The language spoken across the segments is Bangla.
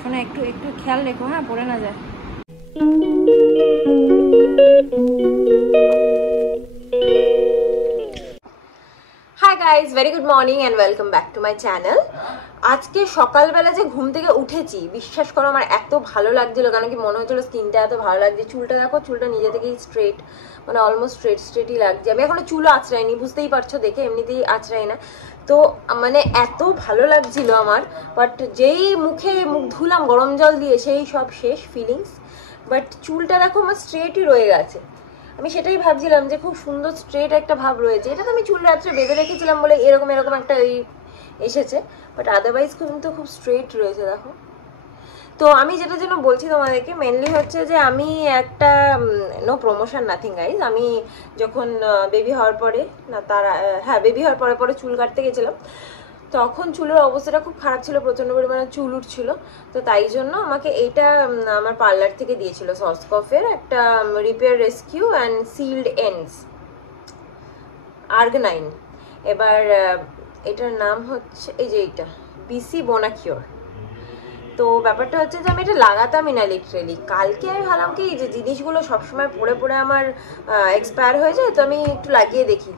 শোনা একটু একটু খেয়াল রেখো, হ্যাঁ, পড়ে না যায়। Hi guys, very good morning and welcome back to my channel. আজকে সকালবেলা যে ঘুম থেকে উঠেছি, বিশ্বাস করো আমার এত ভালো লাগছিল, কারণ কি মনে হচ্ছিল স্কিনটা এত ভালো লাগছে। চুলটা দেখো, চুলটা নিজে থেকেই স্ট্রেট, মানে অলমোস্ট স্ট্রেটই লাগছে। আমি এখনো চুলও আঁচড়াইনি, বুঝতেই পারছো দেখে, এমনিতেই আঁচড়াই না। তো মানে এত ভালো লাগছিল আমার, বাট যেই মুখ ধুলাম গরম জল দিয়ে, সেই সব শেষ ফিলিংস। বাট চুলটা দেখো আমার স্ট্রেটই রয়ে গেছে। আমি সেটাই ভাবছিলাম যে খুব সুন্দর স্ট্রেট একটা ভাব রয়েছে। এটা তো আমি চুল রাত্রে বেঁধে রেখেছিলাম বলে এরকম একটা এই এসেছে, বাট আদারওয়াইজ কিন্তু খুব স্ট্রেট রয়েছে দেখো। তো আমি যেটার জন্য বলছি তোমাদেরকে মেনলি হচ্ছে যে আমি একটা নো প্রমোশন নাথিং গাইজ, আমি যখন বেবি হওয়ার পরে না তার হ্যাঁ বেবি হওয়ার পরে পরে চুল কাটতে গেছিলাম, তখন চুলের অবস্থাটা খুব খারাপ ছিল, প্রচণ্ড পরিমাণে চুল উঠছিল। তো তাই জন্য আমাকে এইটা আমার পার্লার থেকে দিয়েছিল, সসকফের একটা repair rescue and sealed ends arginine. এবার এটার নাম হচ্ছে এই যে এইটা বিসি বোনাকিওর। তো ব্যাপারটা হচ্ছে যে আমি এটা লাগাতামই না লিটারেলি। কালকে আমি ভাবলাম কি যে জিনিসগুলো সবসময় পরে পরে আমার এক্সপায়ার হয়ে যায়, তো আমি একটু লাগিয়ে দেখি,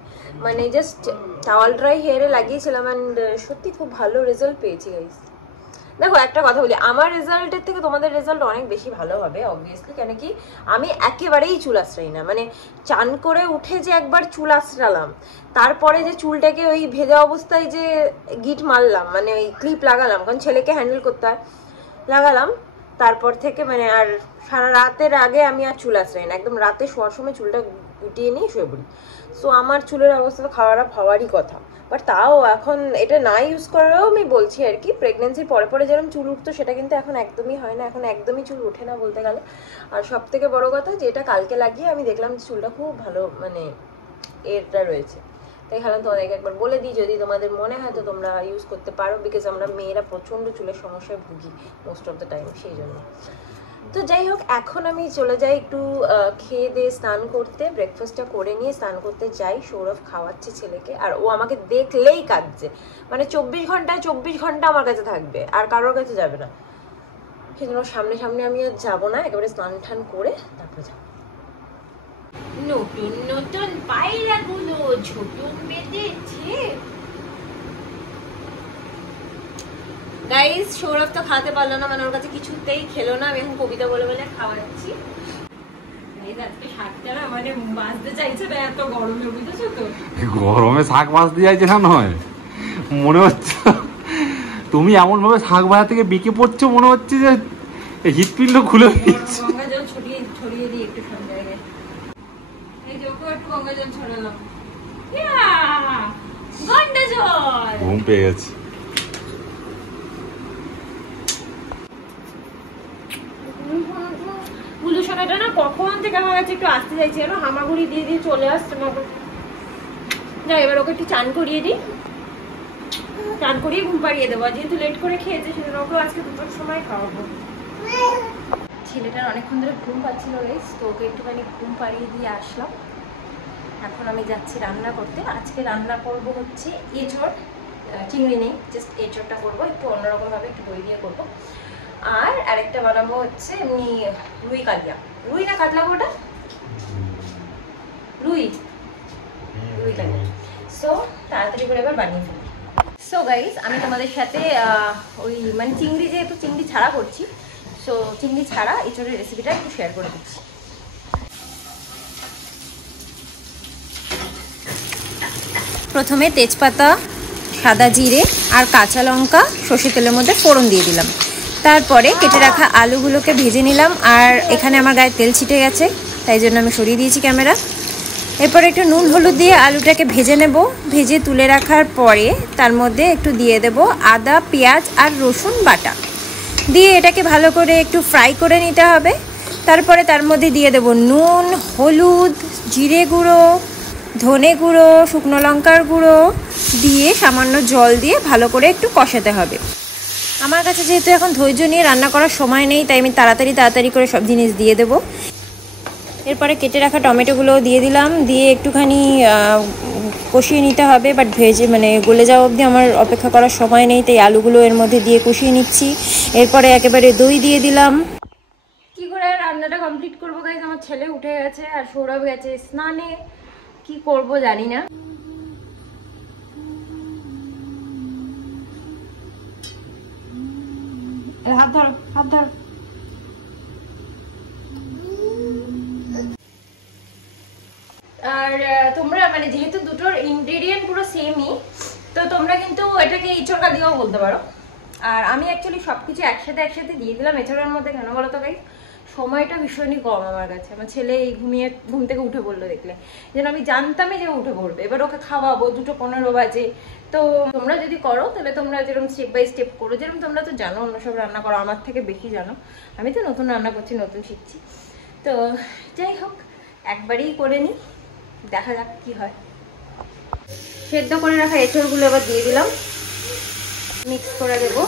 মানে জাস্ট টাওয়াল ড্রাই হেয়ারে লাগিয়েছিলাম অ্যান্ড সত্যি খুব ভালো রেজাল্ট পেয়েছি গাইস। দেখো একটা কথা বলি, আমার রেজাল্টের থেকে তোমাদের রেজাল্ট অনেক বেশি ভালো হবে অবভিয়াসলি, কেন কি আমি একেবারেই চুল আঁচড়াই না। মানে চান করে উঠে যে একবার চুল আঁচড়ালাম, তারপরে যে চুলটাকে ওই ভেজা অবস্থায় যে গিট মারলাম, মানে ওই ক্লিপ লাগালাম, কারণ ছেলেকে হ্যান্ডেল করতে হয়, লাগালাম, তারপর থেকে মানে আর সারা রাতের আগে আমি আর চুল আঁচড়াই না। একদম রাতে শোয়ার সময় চুলটা গুটিয়ে নিয়ে শুয়ে পড়ি। সো আমার চুলের অবস্থা তো খারাপ হওয়ারই কথা, বাট তাও এখন এটা না ইউজ করেও আমি বলছি আর কি, প্রেগনেন্সির পরে পরে যেরকম চুল উঠতো সেটা কিন্তু এখন একদমই হয় না, এখন একদমই চুল ওঠে না বলতে গেলে। আর সব থেকে বড় কথা যেটা কালকে লাগিয়ে আমি দেখলাম যে চুলটা খুব ভালো মানে এরটা রয়েছে। তাই ভাবলাম তোমাদেরকে একবার বলে দিই, যদি তোমাদের মনে হয় তো তোমরা ইউজ করতে পারো, বিকজ আমরা মেয়েরা প্রচণ্ড চুলের সমস্যায় ভুগি মোস্ট অফ দ্য টাইম, সেই জন্য। তো যাই হোক, এখন আমি চলে যাই একটু খেয়ে দিয়ে স্নান করতে, ব্রেকফাস্টটা করে নিয়ে স্নান করতে যাই। সৌরভ খাওয়াচ্ছে ছেলেকে, আর ও আমাকে দেখলেই কাঁদছে, মানে 24 ঘন্টা আমার কাছে থাকবে, আর কারোর কাছে যাবে না। সেই জন্য সামনে সামনে আমি আর যাবো না, একেবারে স্নান টান করে তারপরে যাবো। নতুন নতুন পায়রাগুলো ঝুটুন বেঁধেছে। গাইস, সৌরভ তো খাতে পারলো না, মানে ওর কাছে কিছুতেই খেলো না। আমি এখন কবিতা বলে বলে খাওয়াচ্ছি। গরমে শাক ভাজতে চাইছে না নয়, মনে হচ্ছে তুমি এমন ভাবে শাক ভাজা থেকে বিকে পড়ছো, মনে হচ্ছে যে হৃৎপিণ্ড খুলে দিচ্ছে। গঙ্গা জল ছড়িয়ে দিই একটু সব জায়গায়। এই যে ওকে একটু গঙ্গা জল ছড়ালাম, গন্ডা জল। ঘুম পেয়ে গেছে। পুলুশনাটা না কখন থেকে আমার কাছে একটু আসতে চাইছে, যেন হামাগুড়ি দিয়ে দিয়ে চলে আসছে। যাই, এবার ওকে একটু চান করিয়ে দিই, চান করিয়ে ঘুম পাড়িয়ে দেবো। যেহেতু লেট করে খেয়েছে সেজন্য ওকেও আজকে দুটোর সময় খাওয়াবো। ছেলেটার অনেকক্ষণ ধরে ঘুম পাচ্ছিল গাইস, তো ওকে একটুখানি ঘুম পাড়িয়ে দিয়ে আসলাম। এখন আমি যাচ্ছি রান্না করতে। আজকে রান্না করব হচ্ছে এঁচড়, চিংড়ি নেই, জাস্ট এঁচড়টা করবো একটু অন্যরকম ভাবে, একটু দই দিয়ে করবো। আর আরেকটা বানাবো হচ্ছে এমনি রুই কালিয়া, রুই না কাতলা ওটা, রুই কালিয়া। সো তাড়াতাড়ি করে এবার বানিয়ে ফেলি। সো গাইস, আমি তোমাদের সাথে ওই মানে চিংড়ি, যেহেতু চিংড়ি ছাড়া করছি, সো চিংড়ি ছাড়া এঁচড়ের রেসিপিটা একটু শেয়ার করে দিচ্ছি। প্রথমে তেজপাতা, সাদা জিরে আর কাঁচা লঙ্কা সর্ষে তেলের মধ্যে ফোড়ন দিয়ে দিলাম। তারপরে কেটে রাখা আলুগুলোকে ভেজে নিলাম, আর এখানে আমার গায়ে তেল ছিটে গেছে, তাই জন্য আমি সরিয়ে দিয়েছি ক্যামেরা। এরপরে একটু নুন হলুদ দিয়ে আলুটাকে ভেজে নেব। ভেজে তুলে রাখার পরে তার মধ্যে একটু দিয়ে দেব আদা, পেঁয়াজ আর রসুন বাটা, দিয়ে এটাকে ভালো করে একটু ফ্রাই করে নিতে হবে। তারপরে তার মধ্যে দিয়ে দেব নুন, হলুদ, জিরে গুঁড়ো, ধনে গুঁড়ো, শুকনো লঙ্কার গুঁড়ো দিয়ে সামান্য জল দিয়ে ভালো করে একটু কষাতে হবে। আমার কাছে যেহেতু এখন ধৈর্য নিয়ে রান্না করার সময় নেই, তাই আমি তাড়াতাড়ি করে সব জিনিস দিয়ে দেবো। এরপরে কেটে রাখা টমেটোগুলো দিয়ে দিলাম, দিয়ে একটুখানি কষিয়ে নিতে হবে, বাট ভেজে মানে গলে যাওয়া অবধি আমার অপেক্ষা করার সময় নেই, তাই আলুগুলো এর মধ্যে দিয়ে কষিয়ে নিচ্ছি। এরপরে একেবারে দই দিয়ে দিলাম। কি করে রান্নাটা কমপ্লিট করবো গাইস, আমার ছেলে উঠে গেছে আর সৌরভ গেছে স্নানে, কি করব জানি না। হাত ধরো, হাত ধরো। আর তোমরা মানে যেহেতু দুটোর ইনগ্রেডিয়েন্ট পুরো সেমই, তো তোমরা কিন্তু এটাকে ইঁচড়কা দিয়েও বলতে পারো। আর আমি অ্যাকচুয়ালি সবকিছু একসাথে দিয়ে দিলাম এঁচড়ের মধ্যে। কেন বলো তো গাইস, সময়টা ভীষণই কম আমার কাছে। আমার ছেলে এই ঘুম থেকে উঠে পড়লো দেখলে, যেন আমি জানতামই যে উঠে পড়বে। এবার ওকে খাওয়াবো, 2:15 বাজে। তো তোমরা যদি করো তাহলে তোমরা যেরকম স্টেপ বাই স্টেপ করো, যেরকম তোমরা তো জানো অন্য সব রান্না করো, আমার থেকে বেশি জানো। আমি তো নতুন রান্না করছি, নতুন শিখছি। তো যাই হোক, একবারেই করে নিই, দেখা যাক কি হয়। সেদ্ধ করে রাখা এঁচড়গুলো এবার দিয়ে দিলাম, মিক্স করে দেবো।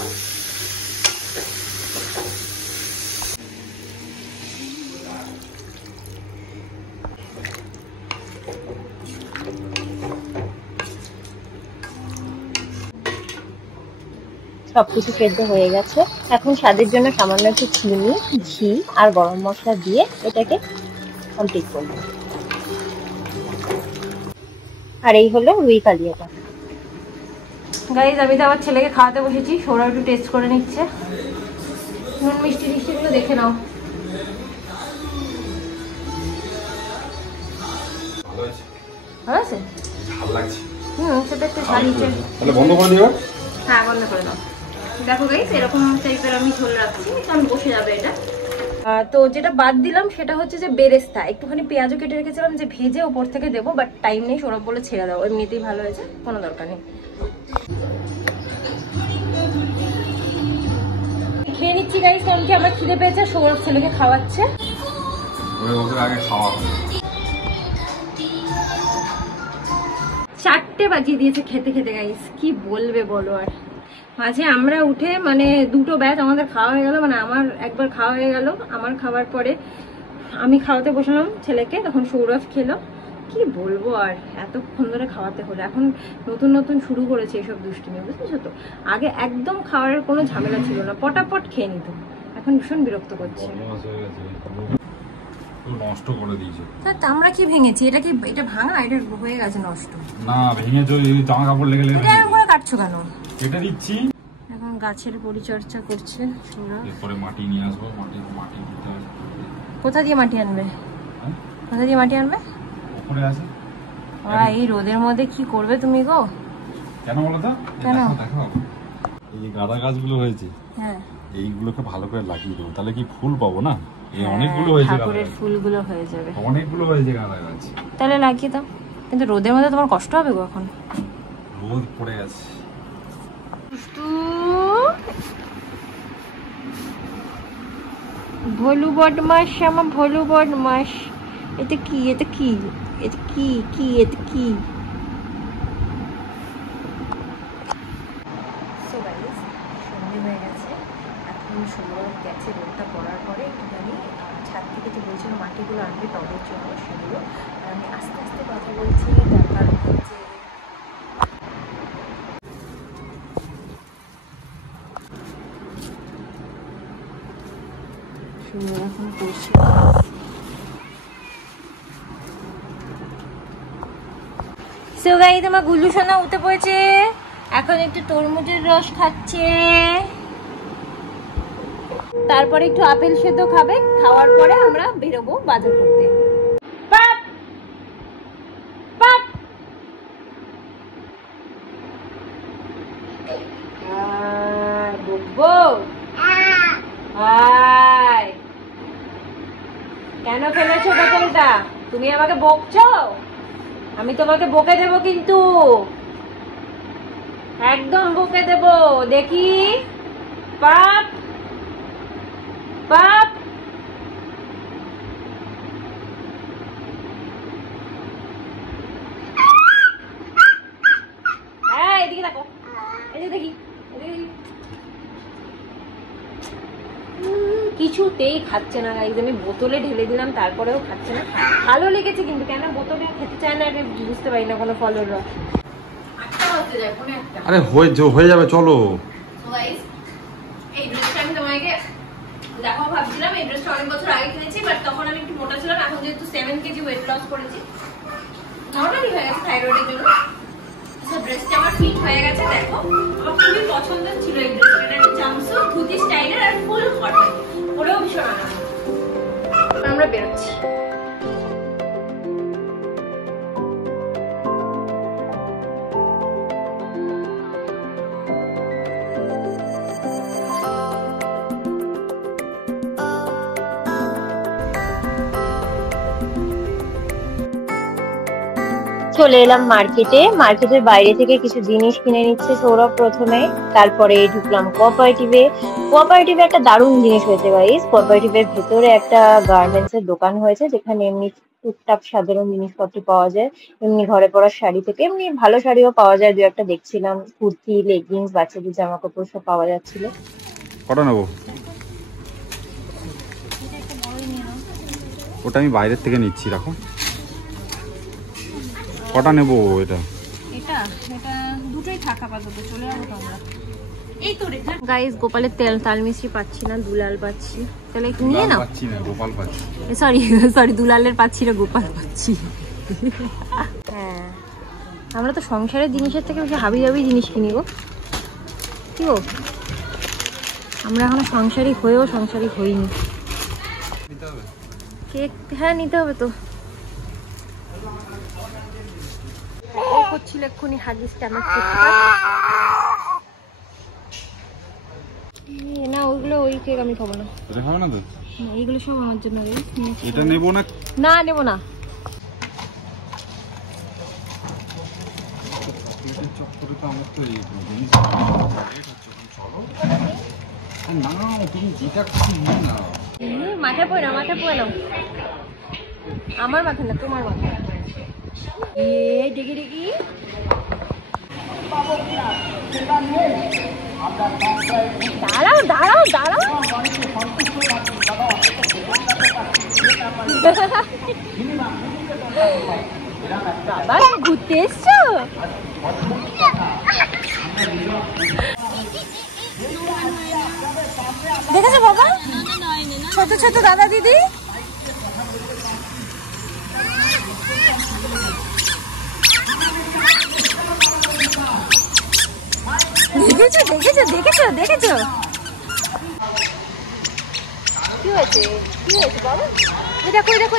সবকিছু সেদ্ধ হয়ে গেছে, এখন স্বাদের জন্য সামান্য একটু চিনি, ঘি আর গরম মশলা দিয়ে এটাকে কমপ্লিট করবো। আর এই হলো রুই কালিয়াটা। গাইজ, আমি তো আবার ছেলেকে খাওয়াতে বসেছি, সৌরভ একটু টেস্ট করে নিচ্ছে। নুন মিষ্টি গুলো দেখে নাও। ভালো আছে? সেটা একটু ঝালিয়েছে। তাহলে বন্ধ করে দিও। হ্যাঁ, বন্ধ করে দাও। দেখো গাইজ, এরকম টাইপের আমি ঝোল রাখছি, কারণ বসে যাবে এটা। তো যেটা বাদ দিলাম সেটা হচ্ছে যে বেরেস্তা। একটুখানি পেঁয়াজও কেটে রেখেছিলাম যে ভেজে ওপর থেকে দেবো, বাট টাইম নেই। সৌরভ বলে ছেড়ে দাও, এমনিতেই ভালো হয়েছে, কোনো দরকার নেই। খেয়ে নিচ্ছি গাইস, কারণ কি আমার খিদে পেয়েছে। সৌরভ ছেলেকে খাওয়াচ্ছে। 4টে বাজিয়ে দিয়েছে খেতে খেতে গাইস, কি বলবে বলো। আর মাঝে আমরা উঠে মানে 2টো ব্যাচ আমাদের খাওয়া হয়ে গেল, মানে আমার একবার খাওয়া হয়ে গেল। আমার খাওয়ার পরে আমি খাওয়াতে বসলাম ছেলেকে, তখন সৌরভ খেলো। কি বলবো আর, এতক্ষণ ধরে খাওয়াতে হলো। এখন নতুন শুরু করেছে এসব দুষ্টুমি, বুঝেছো তো। আগে একদম খাওয়ার কোনো ঝামেলা ছিল না, পটাপট খেয়ে নিত। এখন ভীষণ বিরক্ত করছে। নষ্ট করে দিয়েছে। আমরা কি ভেঙেছি? এটা ভাঙা, এটা হয়ে গেছে নষ্ট। না ভেঙেছো, জামা কাপড় লেগে লেগে। এটা এরকম করে কাটছো কেন? এটা দিচ্ছি। এখন গাছের পরিচর্যা করছে সৌরভ। এরপরে মাটি নিয়ে আসবো, মাটি দিতে হবে। কোথা দিয়ে মাটি আনবে? কোথা দিয়ে মাটি আনবে? ওপরে আছে। এই রোদের মধ্যে কি করবে তুমি গো? কেন বলো তো? কেন? দেখো এই যে গাঁদা গাছগুলো হয়েছে, হ্যাঁ, এইগুলোকে ভালো করে লাগিয়ে দেবো, তাহলে কি ফুল পাবো না? এই অনেকগুলো হয়েছে, ঠাকুরের ফুলগুলো হয়ে যাবে। অনেকগুলো হয়েছে গাঁদা গাছ। তাহলে লাগিয়ে দাও, কিন্তু রোদের মধ্যে তোমার কষ্ট হবে গো। এখন রোদ পড়ে গেছে। ভোলু বদমাস, আমার ভোলু বদমাস। এটা কি? এটা কি? এটা কি? কি এটা কি? সন্ধে হয়ে গেছে, এখন সৌরভ গেছে রোদটা পড়ার পরে একটুখানি ছাদ থেকে যে বলছিল মাটিগুলো আনবে টবের জন্য, সেগুলো। আর আমি আস্তে আস্তে কথা বলছি, তার কারণ হচ্ছে এখন করছি। সো গাইস, আমার গুল্লু সোনা উঠে পড়েছে, এখন একটু তরমুজের রস খাচ্ছে, তারপরে একটু আপেল সেদ্ধ খাবে। খাওয়ার পরে আমরা বেরোবো বাজার করতে। পাপ পাপ বকবো। কেন ফেলেছো বোতলটা? তুমি আমাকে বকছো? আমি তোমাকে বকে দেবো, কিন্তু একদম বকে দেবো। দেখি, পাপ পাপ। এদিকে দেখো, এই যে দেখি, কিছু কিছুতেই খাচ্ছে না গাইজ। আমি বোতলে ঢেলে দিলাম তারপরেও খাচ্ছে না। ভালো লেগেছে কিন্তু কেন বোতলে খেতে চায় না এটা বুঝতে পারি না। কোনো ফলের রস। আরে হয়ে যাবে চলো। এই ড্রেসটা আমি তোমাকে দেখো ভাবছিলাম এই ড্রেসটা অনেক বছর আগে কিনেছি, বাট তখন আমি একটু মোটা ছিলাম। এখন যেহেতু 7 কেজি ওয়েট লস করেছি, নর্মালি হয়ে গেছে থাইরয়েডের জন্য, ড্রেসটা আমার ফিট হয়ে গেছে। দেখো আমার খুবই পছন্দের ছিল এই ড্রেসটা। এটা জাম্পস্যুট ধুতি স্টাইলের আর ফুল কটন, পরেও ভীষণ আরাম। আমরা বেরোচ্ছি। চলে এলাম মার্কেটে। মার্কেটের বাইরে থেকে কিছু জিনিস কিনে নিচ্ছে সৌরভ প্রথমে, তারপরে ঢুকলাম কোঅপারেটিভে। কোঅপারেটিভে একটা দারুণ জিনিস হয়েছে গাইস। কোঅপারেটিভের ভেতরে একটা গার্মেন্টস এর দোকান হয়েছে যেখানে এমনি টুকটাক সাধারণ জিনিসপত্র পাওয়া যায়, এমনি ঘরে পরার শাড়ি থেকে এমনি ভালো শাড়িও পাওয়া যায়। দু একটা দেখছিলাম, কুর্তি, লেগিংস, বাচ্চাদের জামা কাপড় সব পাওয়া যাচ্ছিল। কটা নেবো? ওটা আমি বাইরের থেকে নিচ্ছি, রাখো। কটা নেবো এটা? এটা দুটোই থাকা আপাতত, চলে যাবো আমরা। এই তো রে গাইস, গোপালের তাল মিষ্টি পাচ্ছি না, দুলাল পাচ্ছি। তাহলে একটু নিয়ে নাও। পাচ্ছি না, গোপাল পাচ্ছি। সরি দুলালের পাচ্ছি না, গোপাল পাচ্ছি। হ্যাঁ, আমরা তো সংসারের জিনিসের থেকে বেশি হাবি হাবি জিনিস কিনি গো। কি গো, আমরা এখনো সংসারী হয়েও সংসারী হইনি। কেক হ্যাঁ নিতে হবে তো। করছিল এক্ষুনি হাগিস টানা না, ওইগুলো ওই কেক আমি খাবো না। এটা খাবে না তো? এইগুলো সব আমার জন্য। এটা নেবো না। না নেবো না। চক্করে তো আমার তো এই জিনিস চলো না, তুমি যেটা খুশি নিয়ে নাও। মাথায় পড়ে নাও। আমার মাথা না, তোমার মাথা। ডেকে দাঁড়াও। বাবা ঘুরতে এসছো? দেখেছো বাবা ছোট ছোট দাদা দিদি? দেখেছো কি হয়েছে বাবা?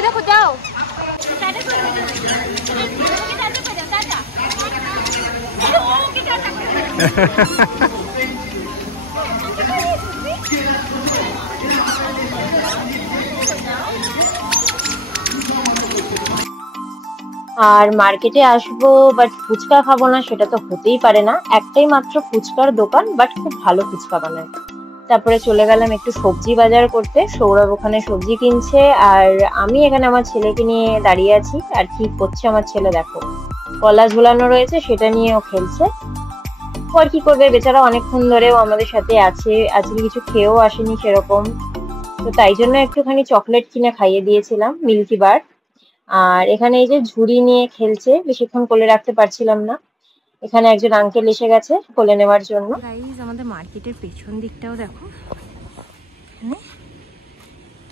দেখো যাও। আর মার্কেটে আসবো বাট ফুচকা খাবো না, সেটা তো হতেই পারে না। একটাই মাত্র ফুচকার দোকান, বাট খুব ভালো ফুচকা বানায়। তারপরে চলে গেলাম একটু সবজি বাজার করতে। সৌরভ ওখানে সবজি কিনছে আর আমি এখানে আমার ছেলেকে নিয়ে দাঁড়িয়ে আছি। আর কি করছে আমার ছেলে দেখো, কলা ঝুলানো রয়েছে সেটা নিয়ে ও খেলছে। ও আর কি করবে বেচারা, অনেকক্ষণ ধরেও আমাদের সাথে আছে, আজকে কিছু খেয়েও আসেনি সেরকম। তো তাই জন্য একটুখানি চকলেট কিনে খাইয়ে দিয়েছিলাম, মিল্কি বার। আর এখানে এই যে ঝুড়ি নিয়ে খেলছে, বেশিক্ষণ কোলে রাখতে পারছিলাম না। এখানে একজন আঙ্কেল এসে গেছে কোলে নেওয়ার জন্য। গাইস আমাদের মার্কেটের পেছন দিকটাও দেখো,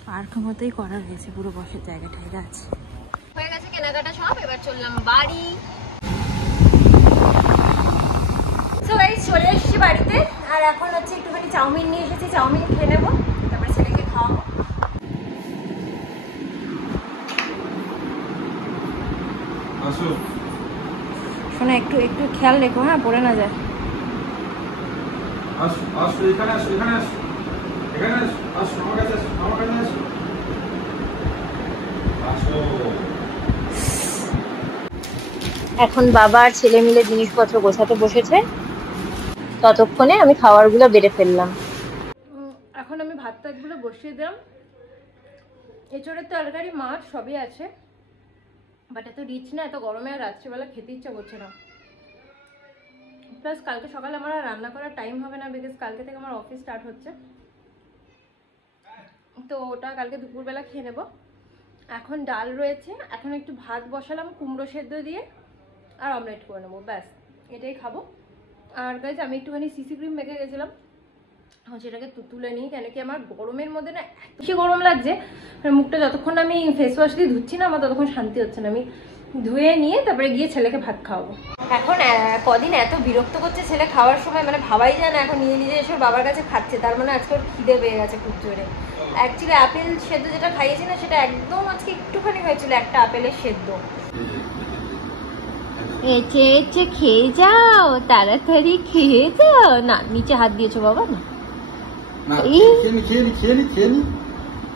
পার্ক মতোই করা হয়েছে, পুরো বসার জায়গা ঠাইগা আছে। হয়ে গেছে কেনাকাটা সব, এবার চললাম বাড়ি। তো গাইস চলে এসেছি বাড়িতে, আর এখন হচ্ছে একটুখানি চাউমিন নিয়ে এসেছি, চাউমিন খেয়ে নেবো, তারপরে ছেলেকে খাওয়াবো। শোনো একটু খেয়াল রেখো, হ্যাঁ পড়ে না যায়। এখন বাবা আর ছেলে মিলে জিনিসপত্র গোছাতে বসেছে, ততক্ষণে আমি খাবারগুলো বেড়ে ফেললাম। এখন আমি ভাত টাতগুলো বসিয়ে দিলাম। এঁচড়ের তরকারি, মাছ সবই আছে, বাট এত রিচ না, এত গরমে আর রাত্রিবেলা খেতে ইচ্ছা করছে না। প্লাস কালকে সকালে আমার আর রান্না করার টাইম হবে না, বিকজ কালকে থেকে আমার অফিস স্টার্ট হচ্ছে। তো ওটা কালকে দুপুরবেলা খেয়ে নেবো। এখন ডাল রয়েছে, এখন একটু ভাত বসালাম কুমড়ো সেদ্ধ দিয়ে, আর অমলেট করে নেবো, ব্যাস এটাই খাবো। আর গাইজ আমি একটুখানি সিসি ক্রিম মেখে গেছিলাম, সেটাকে তুলে নিই, কেন কি আমার গরমের মধ্যে না এত বেশি গরম লাগছে, মুখটা যতক্ষণ আমি ফেস ওয়াশ দিয়ে ধুচ্ছি না আমার ততক্ষণ শান্তি হচ্ছে না। আমি ধুয়ে নিয়ে তারপরে গিয়ে ছেলেকে ভাত খাওয়াবো। এখন কদিন এত বিরক্ত করছে ছেলে খাওয়ার সময়, মানে ভাবাই যায় না, এখন নিজে নিজে এসে বাবার কাছে খাচ্ছে, তার মানে আজকে ওর খিদে পেয়ে গেছে খুব জোরে। অ্যাকচুয়ালি আপেল সেদ্ধ যেটা খাইয়েছি না সেটা একদম আজকে একটুখানি হয়েছিল, একটা আপেলের সেদ্ধ। এচে এচে খেয়ে যাও, তাড়াতাড়ি খেয়ে যাও। না নিচে হাত দিয়েছো বাবা, না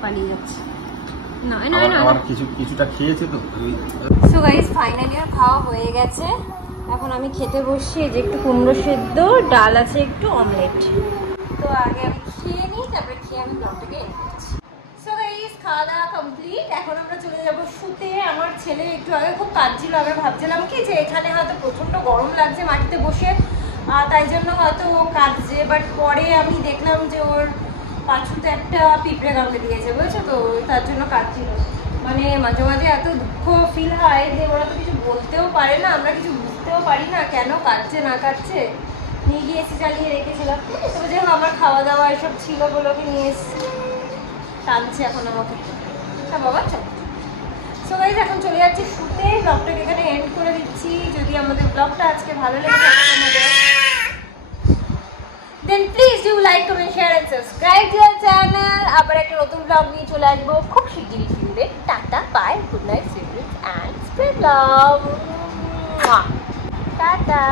পালিয়ে যাচ্ছে। কিছুটা খেয়েছে তো। সো গাইস ফাইনালি আর খাওয়া হয়ে গেছে, এখন আমি খেতে বসছি। যে একটু কুমড়ো সেদ্ধ, ডাল আছে, একটু অমলেট। তো আগে আমি খেয়ে নিই, তারপরে খেয়ে আমি ব্লগটাকে এন্ড করছি। সো গাইস খাওয়া দাওয়া কমপ্লিট, এখন আমরা চলে যাব শুতে। আমার ছেলে একটু আগে খুব কাঁদছিল, আগে ভাবছিলাম কি যে এখানে হয়তো প্রচন্ড গরম লাগছে মাটিতে বসে, তাই জন্য হয়তো ও কাঁদছে, বাট পরে আমি দেখলাম যে ওর পাছুতে একটা পিঁপড়ে কামড়ে দিয়েছে, বুঝেছো তো, তার জন্য কাঁদছিল। মানে মাঝে মাঝে এত দুঃখ ফিল হয় যে ওরা তো কিছু বলতেও পারে না, আমরা কিছু বুঝতেও পারি না কেন কাঁদছে না কাঁদছে। নিয়ে গিয়ে এসি চালিয়ে রেখেছিলাম, তবে যেহেতু আমার খাওয়া দাওয়া এসব ছিল বলে ওকে নিয়ে এসেছি, টানছে এখন আমাকে। হ্যাঁ বাবা চল। সো গাইস এখন চলে যাচ্ছি শুতে, ব্লগটাকে এখানে এন্ড করে দিচ্ছি। যদি আমাদের ব্লগটা আজকে ভালো লেগে থাকে তোমাদের, then please do like, comment, share and subscribe to our channel. আবার একটা নতুন ব্লগ নিয়ে চলে আসবো খুব শিগগিরই। Tata, bye, good night, sieve it and spread love. Tata.